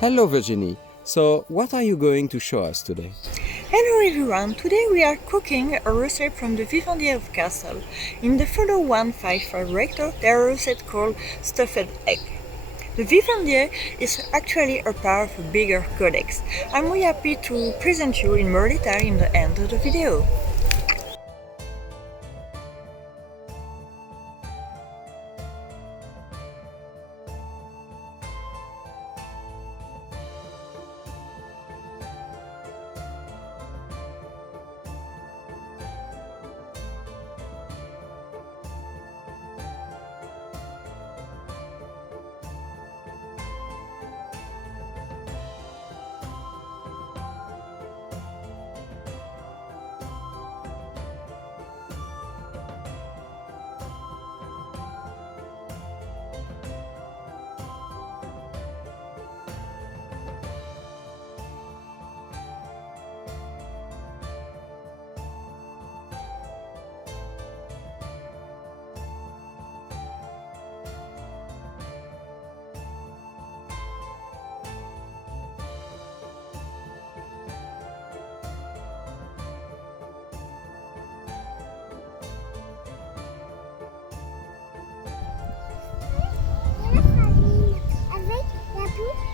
Hello Virginie, so what are you going to show us today? Hello everyone, today we are cooking a recipe from the Vivendier of Kassel. In the Fol.115r rector there is a recipe called stuffed egg. The Vivendier is actually a part of a bigger codex. I'm really happy to present you in more detail in the end of the video.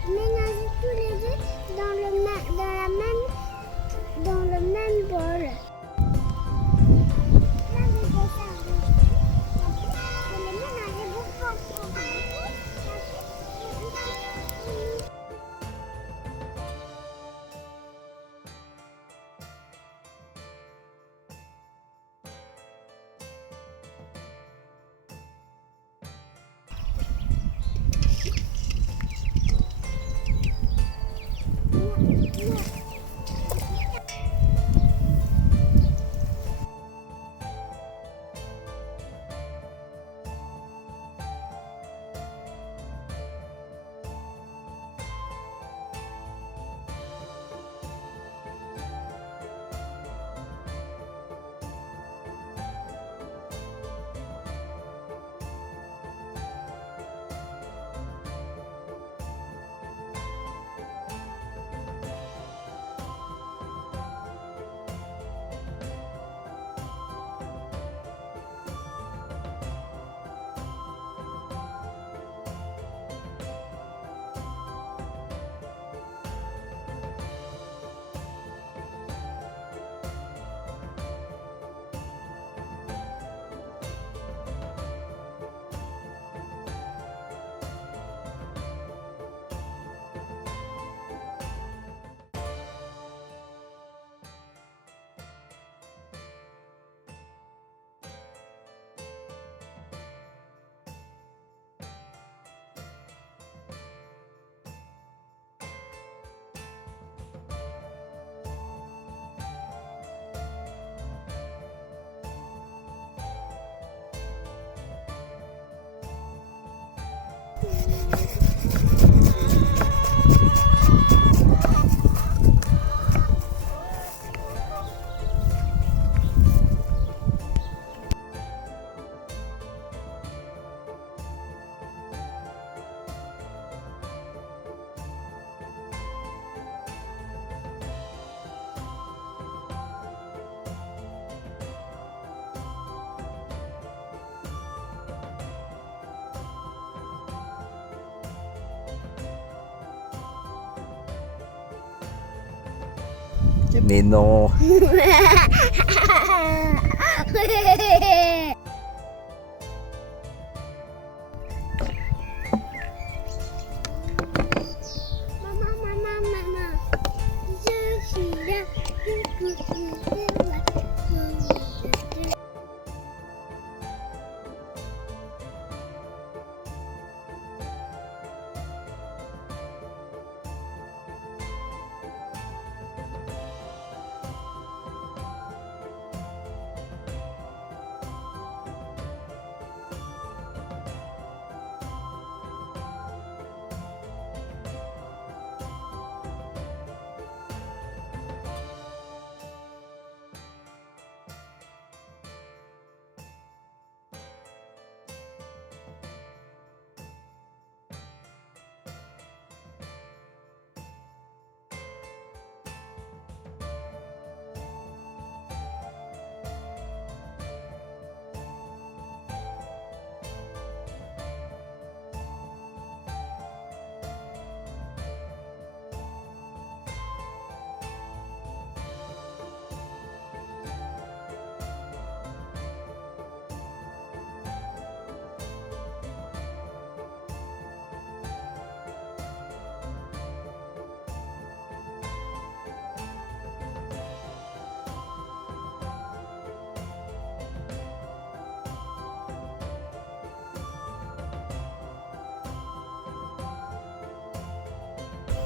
Mélanger tous les deux dans le même bol. Là, je vais faire je vais mélanger beaucoup. Mais non. Maman, je suis là.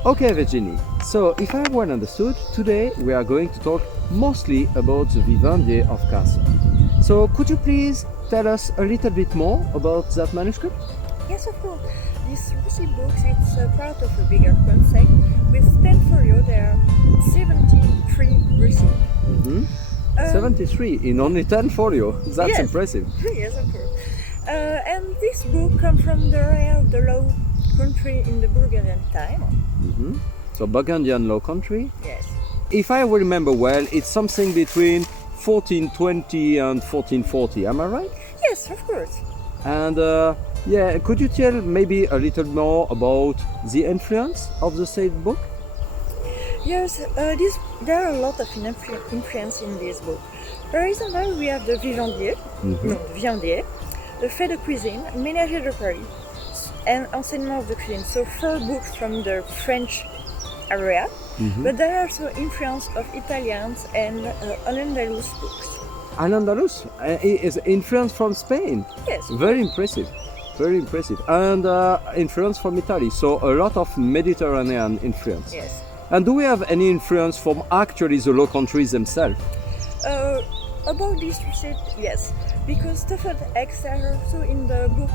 Okay, Virginie. So, if I well understood, today we are going to talk mostly about the Vivendier of Kassel. So, could you please tell us a little bit more about that manuscript? Yes, of course. This recipe book is part of a bigger concept. With 10 folio, there are 73 recipes. Mm-hmm. 73 in only 10 folio. That's yes. impressive. Yes, of course. And this book comes from the area of the Low Country in the Burgundian time. Mm-hmm. So, Burgundian Low Country. Yes. If I remember well, it's something between 1420 and 1440. Am I right? Yes, of course. And yeah, could you tell maybe a little more about the influence of the said book? Yes, there are a lot of influence in this book. For example, we have the Vivendier, the Fait de Cuisine, Ménager de Paris, and Enseignement of the Cuisine. So 4 books from the French area, but there are also influence of Italians and Al-Andalus books. Al-Andalus is influence from Spain. Yes. Very impressive. Very impressive. And influence from Italy. So a lot of Mediterranean influence. Yes. And do we have any influence from actually the Low Countries themselves? About this recipe, yes, because stuffed eggs are also in the book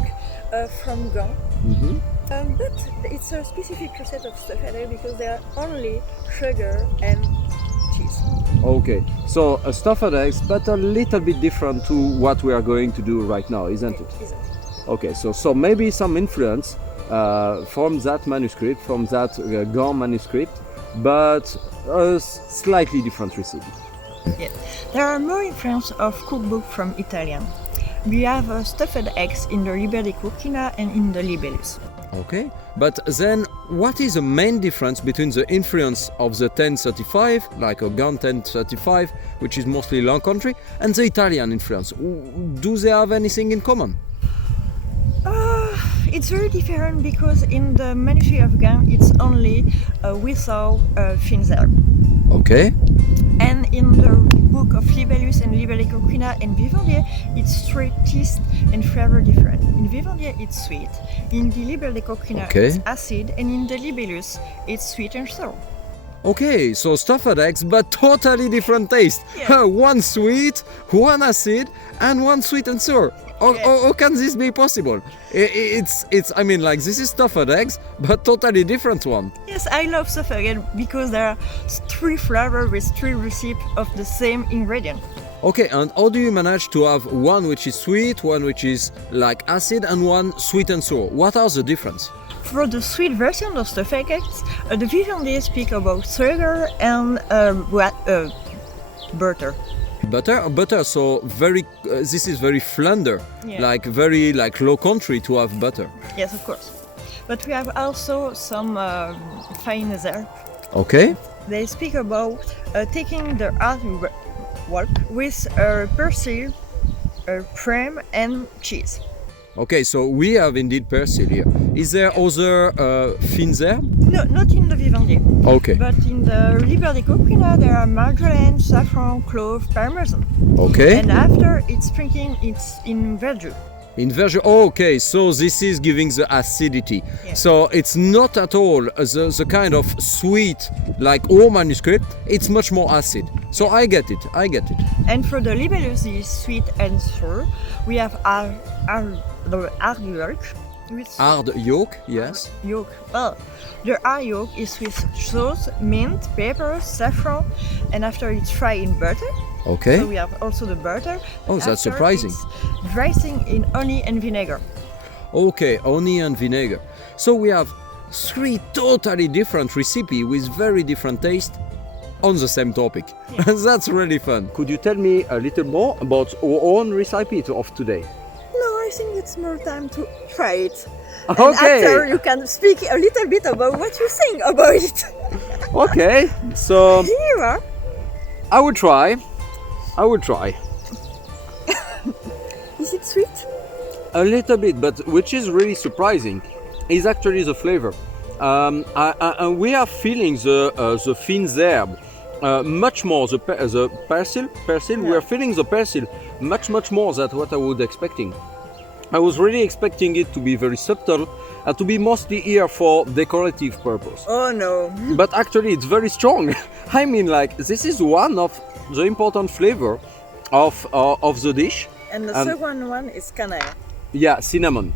from Gand. But it's a specific recipe of stuffed eggs because they are only sugar and cheese. Okay, so a stuffed eggs, but a little bit different to what we are going to do right now, isn't it? Isn't it? Okay, so maybe some influence from that manuscript, from that Gand manuscript, but a slightly different recipe. Yes. There are more influence of cookbook from Italian. We have stuffed eggs in the Liber de Coquina and in the Libellus. Okay, but then what is the main difference between the influence of the 1035, like a Gand 1035, which is mostly Low Country, and the Italian influence? Do they have anything in common? It's very different because in the manuscript of Gand it's only without vinegar. Okay. And in the book of Libellus and Liber de Coquina and Vivendier, it's straight taste and flavor different. In Vivendier it's sweet, in the Liber de Coquina it's acid, and in the Libellus it's sweet and sour. Okay, so stuffed eggs, but totally different taste. Yeah. One sweet, one acid, and one sweet and sour. How can this be possible? I mean, like, this is stuffed eggs, but totally different one. Yes, I love stuffed eggs because there are 3 flavors with 3 recipes of the same ingredient. Okay, and how do you manage to have one which is sweet, one which is like acid, and one sweet and sour? What are the difference? For the sweet version of stuffed eggs, the Vivendier speak about sugar and butter. Butter. So very. This is very Flanders, like very like Low Country to have butter. Yes, of course. But we have also some fine herb. Okay. They speak about taking the hard yolk with persil, cream, and cheese. Okay, so we have indeed persil here. Is there other fines herbs? No, not in the Vivendier. Okay. But in the Liber de Coquina there are marjoram, saffron, clove, parmesan. Okay. And after it's drinking, it's in verjuice. In verjuice. Okay, so this is giving the acidity. Yes. So it's not at all the kind of sweet like our manuscript. It's much more acid. So I get it. And for the Libellus, is sweet and sour. We have the hard yolk. Hard yolk, yes. Yolk. Well, the hard yolk is with sauce, mint, pepper, saffron, and after it's fried in butter. Okay. So we have also the butter. Oh, that's surprising. It's dressing in honey and vinegar. Okay, honey and vinegar. So we have 3 totally different recipes with very different taste on the same topic. Yes. That's really fun. Could you tell me a little more about our own recipe of today? No, I think it's more time to try it. Okay. And after you can speak a little bit about what you think about it. Okay, so Here you are. I will try. Is it sweet? A little bit, but which is really surprising is actually the flavor. We are feeling the fines herb much more. The persil. We are feeling the persil much more than what I would expecting. I was really expecting it to be very subtle and to be mostly here for decorative purpose. Oh no. But actually it's very strong. I mean, like, this is one of the important flavor of the dish. And the second one is cannelle. Yeah, cinnamon.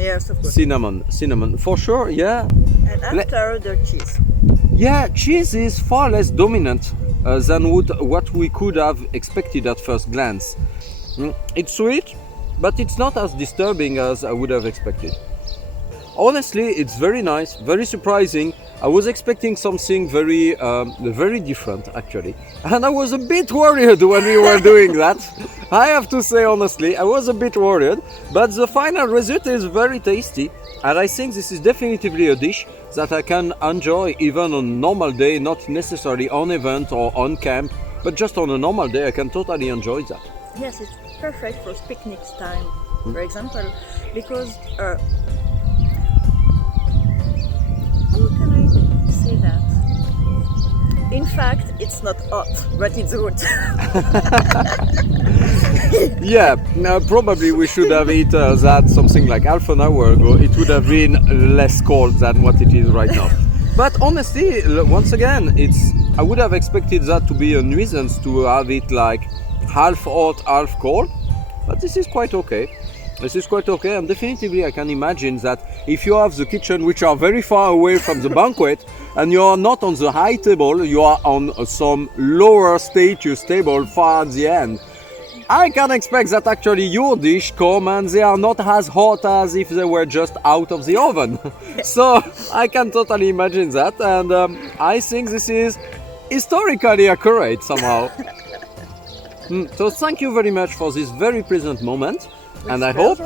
Yes, of course. Cinnamon, for sure, yeah. And after the cheese. Yeah, cheese is far less dominant than what we could have expected at first glance. It's sweet, but it's not as disturbing as I would have expected. Honestly, it's very nice, very surprising. I was expecting something very different, actually. And I was a bit worried when we were doing that. I have to say honestly, I was a bit worried. But the final result is very tasty. And I think this is definitively a dish that I can enjoy even on a normal day, not necessarily on event or on camp, but just on a normal day, I can totally enjoy that. Yes, it's perfect for picnic time, for example, because how can I say that? In fact, it's not hot, but it's good. Yeah, probably we should have eaten that something like half an hour ago. It would have been less cold than what it is right now. But honestly, once again, I would have expected that to be a nuisance to have it like half hot, half cold. But this is quite okay. And definitively I can imagine that if you have the kitchen which are very far away from the banquet and you are not on the high table, you are on some lower status table far at the end, I can expect that actually your dish come and they are not as hot as if they were just out of the oven. So I can totally imagine that, and I think this is historically accurate somehow. So thank you very much for this very pleasant moment. And I hope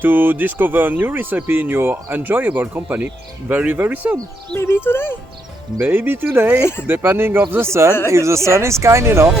to discover a new recipe in your enjoyable company very, very soon. Maybe today. Maybe today, depending on the sun, if the sun is kind enough.